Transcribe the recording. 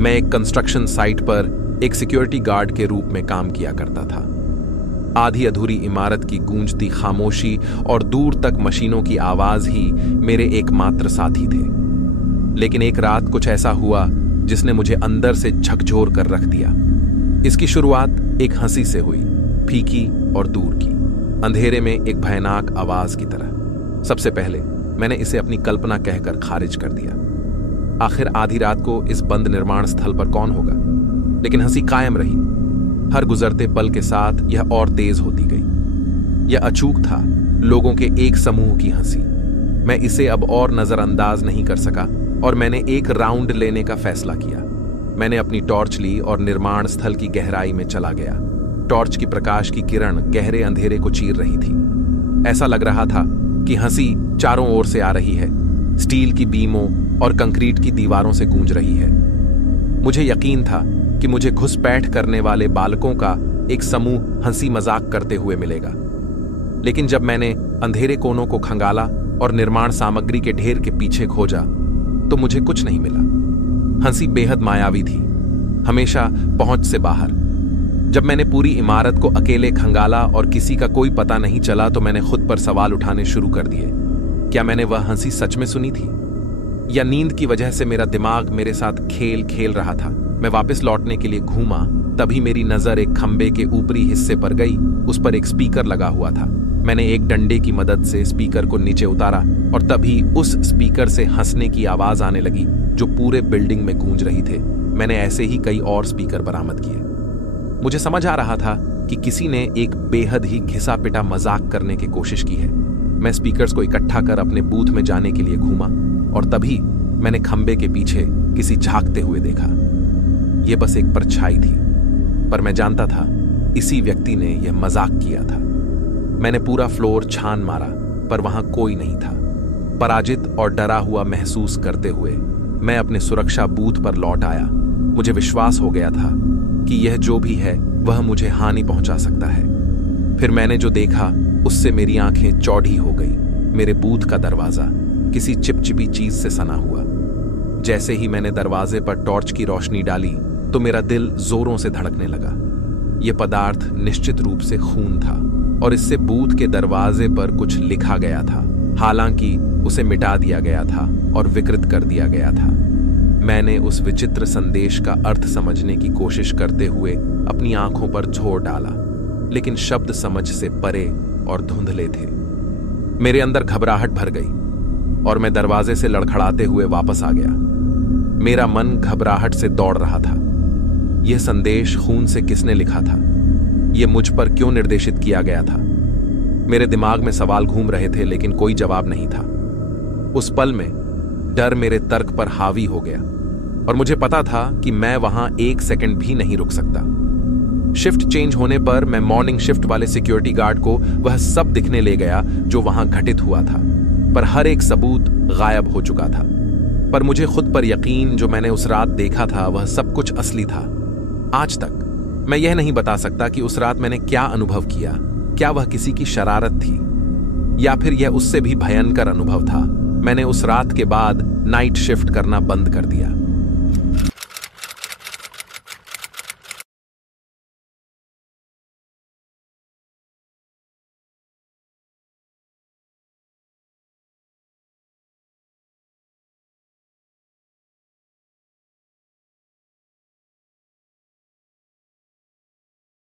मैं एक construction site पर एक सिक्योरिटी गार्ड के रूप में काम किया करता था। आधी अधूरी इमारत की गूंजती खामोशी और दूर तक मशीनों की आवाज ही मेरे एकमात्र साथी थे। लेकिन एक रात कुछ ऐसा हुआ जिसने मुझे अंदर से झकझोर कर रख दिया। इसकी शुरुआत एक हंसी से हुई, फीकी और दूर की, अंधेरे में एक भयानक आवाज की तरह। सबसे पहले मैंने इसे अपनी कल्पना कहकर खारिज कर दिया। आखिर आधी रात को इस बंद निर्माण स्थल पर कौन होगा? लेकिन हंसी कायम रही। हर गुजरते पल के साथ यह और तेज होती गई। यह अचूक था, लोगों के एक समूह की हंसी। मैं इसे अब और नजरअंदाज नहीं कर सका और मैंने एक राउंड लेने का फैसला किया। मैंने अपनी टॉर्च ली और निर्माण स्थल की गहराई में चला गया। टॉर्च की प्रकाश की किरण गहरे अंधेरे को चीर रही थी। ऐसा लग रहा था कि हंसी चारों ओर से आ रही है, स्टील की बीमों और कंक्रीट की दीवारों से गूंज रही है। मुझे यकीन था कि मुझे घुसपैठ करने वाले बालकों का एक समूह हंसी मजाक करते हुए मिलेगा। लेकिन जब मैंने अंधेरे कोनों को खंगाला और निर्माण सामग्री के ढेर के पीछे खोजा तो मुझे कुछ नहीं मिला। हंसी बेहद मायावी थी, हमेशा पहुंच से बाहर। जब मैंने पूरी इमारत को अकेले खंगाला और किसी का कोई पता नहीं चला तो मैंने खुद पर सवाल उठाने शुरू कर दिए। क्या मैंने वह हंसी सच में सुनी थी, या नींद की वजह से मेरा दिमाग मेरे साथ खेल खेल रहा था? मैं वापस लौटने के लिए घूमा, तभी मेरी नजर एक खंबे के ऊपरी हिस्से पर गई। उस पर एक स्पीकर लगा हुआ था। मैंने एक डंडे की मदद से स्पीकर को नीचे उतारा और तभी उस स्पीकर से हंसने की आवाज आने लगी जो पूरे बिल्डिंग में गूंज रही थे। मैंने ऐसे ही कई और स्पीकर बरामद किए। मुझे समझ आ रहा था कि किसी ने एक बेहद ही घिसा पिटा मजाक करने की कोशिश की है। मैं स्पीकर्स को इकट्ठा कर अपने बूथ में जाने के लिए घूमा और तभी मैंने खंबे के पीछे किसी झांकते हुए देखा। यह बस एक परछाई थी, पर मैं जानता था इसी व्यक्ति ने यह मजाक किया था। मैंने पूरा फ्लोर छान मारा पर वहां कोई नहीं था। पराजित और डरा हुआ महसूस करते हुए मैं अपने सुरक्षा बूथ पर लौट आया। मुझे विश्वास हो गया था कि यह जो भी है वह मुझे हानि पहुंचा सकता है। फिर मैंने जो देखा उससे मेरी आंखें चौड़ी हो गई। मेरे बूथ का दरवाजा किसी चिपचिपी चीज से सना हुआ। जैसे ही मैंने दरवाजे पर टॉर्च की रोशनी डाली तो मेरा दिल जोरों से धड़कने लगा। यह पदार्थ निश्चित रूप से खून था और इससे बूथ के दरवाजे पर कुछ लिखा गया था। हालांकि उसे मिटा दिया गया था और विकृत कर दिया गया था। मैंने उस विचित्र संदेश का अर्थ समझने की कोशिश करते हुए अपनी आंखों पर जोर डाला, लेकिन शब्द समझ से परे और धुंधले थे। मेरे अंदर घबराहट भर गई और मैं दरवाजे से लड़खड़ाते हुए वापस आ गया। मेरा मन घबराहट से दौड़ रहा था। यह संदेश खून से किसने लिखा था? यह मुझ पर क्यों निर्देशित किया गया था? मेरे दिमाग में सवाल घूम रहे थे लेकिन कोई जवाब नहीं था। उस पल में डर मेरे तर्क पर हावी हो गया और मुझे पता था कि मैं वहां एक सेकंड भी नहीं रुक सकता। शिफ्ट चेंज होने पर मैं मॉर्निंग शिफ्ट वाले सिक्योरिटी गार्ड को वह सब दिखने ले गया जो वहां घटित हुआ था, पर हर एक सबूत गायब हो चुका था। पर मुझे खुद पर यकीन, जो मैंने उस रात देखा था वह सब कुछ असली था। आज तक मैं यह नहीं बता सकता कि उस रात मैंने क्या अनुभव किया। क्या वह किसी की शरारत थी या फिर यह उससे भी भयंकर अनुभव था? मैंने उस रात के बाद नाइट शिफ्ट करना बंद कर दिया।